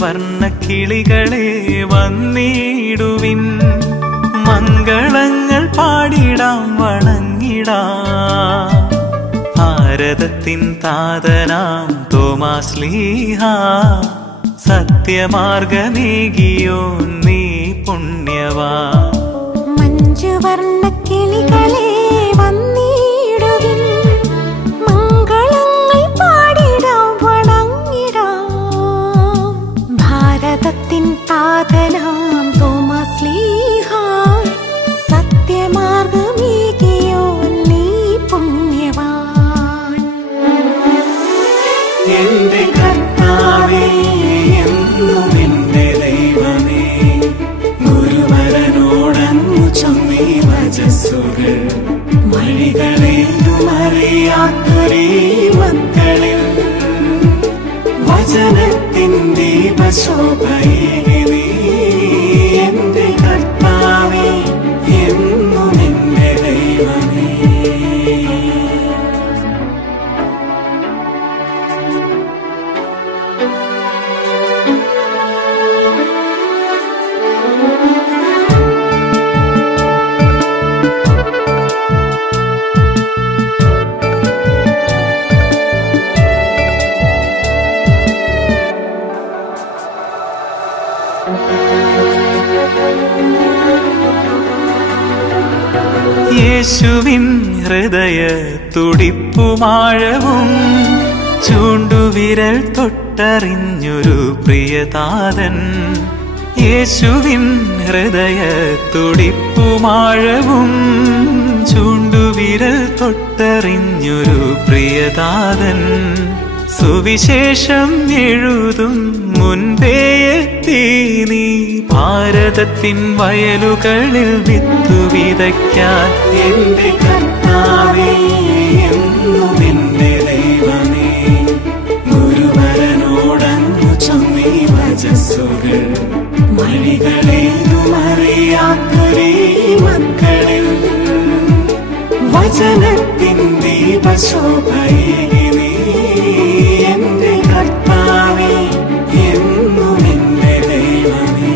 വർണ്ണക്കിളികളെ വന്നിടുവിൻ, മംഗളങ്ങൾ പാടിടാം വണങ്ങിടാം. ഭാരതത്തിൻ താതനാം തോമാശ്ലീഹ, സത്യമാർഗമേകിയോൻ നീ പുണ്യവാൻ. മഞ്ജുവർണ്ണക്കിളികളെ വന്നിടുവിൻ, മംഗളങ്ങൾ പാടിടാം വണങ്ങിടാം. ഭാരതത്തിൻ താതനാം തോമാശ്ലീഹ, സത്യമാർഗമേകിയോൻ നീ പുണ്യവാൻ. എന്റെ കർത്താവേ, എന്നും എന്റെ ദൈവമേ, ഗുരുവരനോടന്നു ചൊന്നീ വചസ്സുകൾ വഴികളേതുമറിയാത്തൊരേ മക്കളിൽ വചനത്തിൻ ദീപശോഭയേ നീ. എന്റെ കർത്താവേ, എന്നും എന്റെ ദൈവമേ. യേശുവിൻ ഹൃദയ തുടിപ്പുമാഴവും ചൂണ്ടുവിരൽ തൊട്ടറിഞ്ഞൊരു പ്രിയതാതൻ. യേശുവിൻ ഹൃദയ തുടിപ്പുമാഴവും ചൂണ്ടുവിരൽ തൊട്ടറിഞ്ഞൊരു പ്രിയതാതൻ. സുവിശേഷം എഴുതും മുൻപേ എത്തി നീ, ഭാരതത്തിൻ വയലുകളിൽ വിത്തു വിതയ്ക്കാൻ. എന്റെ കർത്താവേ, എന്നും എന്റെ ദൈവമേ, ഗുരുവരനോടന്നു ചൊന്നീ വചസ്സുകൾ വഴികളേതുമറിയാത്തൊരേ മക്കളിൽ വചനത്തിൻ ദീപശോഭയേ നീ. എന്റെ കർത്താവേ, എന്നും എന്റെ ദൈവമേ.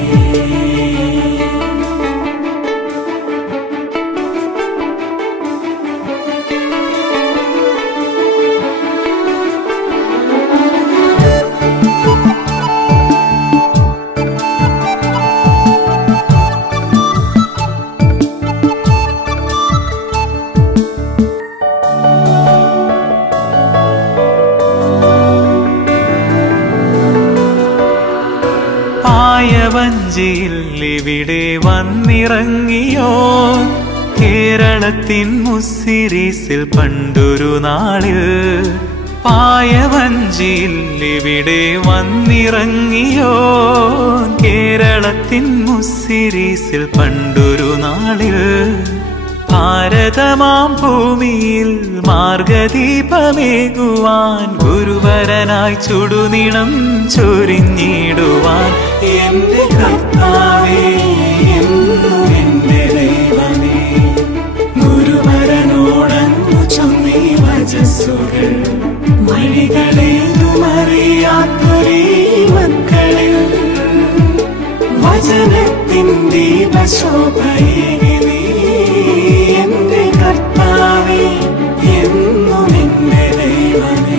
വഞ്ചിയിൽ ഇവിടെ വന്നിറങ്ങിയോ, കേരളത്തിൻ മുസ്സിരീസിൽ പണ്ടൊരു നാളിൽ. പായവഞ്ചിയിൽ ഇവിടെ വന്നിറങ്ങിയോ, കേരളത്തിൻ മുസ്സിരീസിൽ പണ്ടൊരു നാളിൽ. ഭാരതമാം ഭൂമിയിൽ മാർഗദീപമേകുവാൻ, ഗുരുവരനായി ചുടുനിണം ചൊരിഞ്ഞിടുവാൻ. എന്റെ കർത്താവേ, എന്നും എന്റെ ദൈവമേ, ഗുരുവരനോടന്നു ചൊന്നീ വചസ്സുകൾ വഴികളേതുമറിയാത്തൊരേ മക്കളിൽ വചനത്തിൻ ദീപശോഭയേ നീ. എന്റെ കർത്താവേ, എന്നും എന്റെ ദൈവമേ.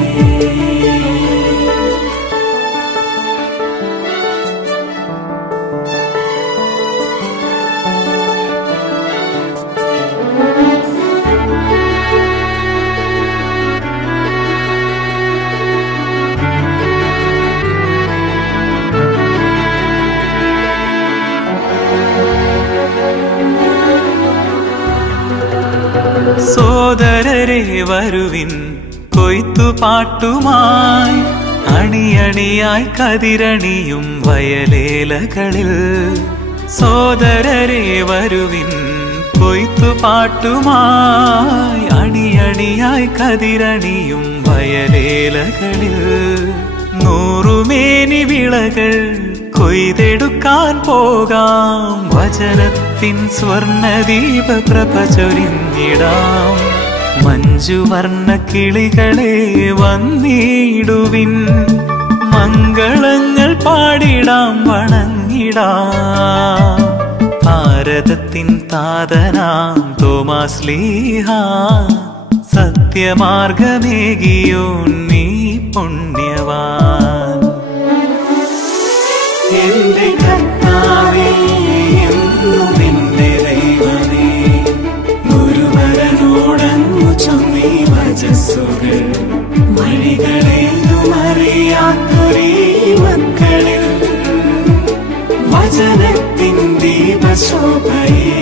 സോദരരെ വരുവിൻ, കൊയ്ത്തുപാട്ടുമായി അണിയണിയായി കതിരണിയും വയലേലകളിൽ സോദരരെ വരുവിൻ കൊയ്ത്തുപാട്ടുമായി അണിയണിയായി കതിരണിയും വയലേലകളിൽ നൂറുമേനി വിളകൾ കൊയ്തെടുക്കാൻ പോകാം വചനത്തിൻ സ്വർണദീപ പ്രഭ ചൊരിഞ്ഞിടാം മഞ്ജുവർണ്ണ കിളികളെ വന്നിടുവിൻ മംഗളങ്ങൾ പാടിടാം വണങ്ങിടാം ഭാരതത്തിൻ താതനാം തോമാശ്ലീഹ സത്യമാർഗമേകിയോൻ നീ പുണ്യവാൻ എന്റെ കർത്താവേ എന്നും എന്റെ ദൈവമേ ഗുരുവരനോടങ്ങു ചൊല്ലി വചസ്സുകൾ വഴികളേതുമറിയാത്തൊരേ മക്കളിൽ വചനത്തിൻ ദീപശോഭയെ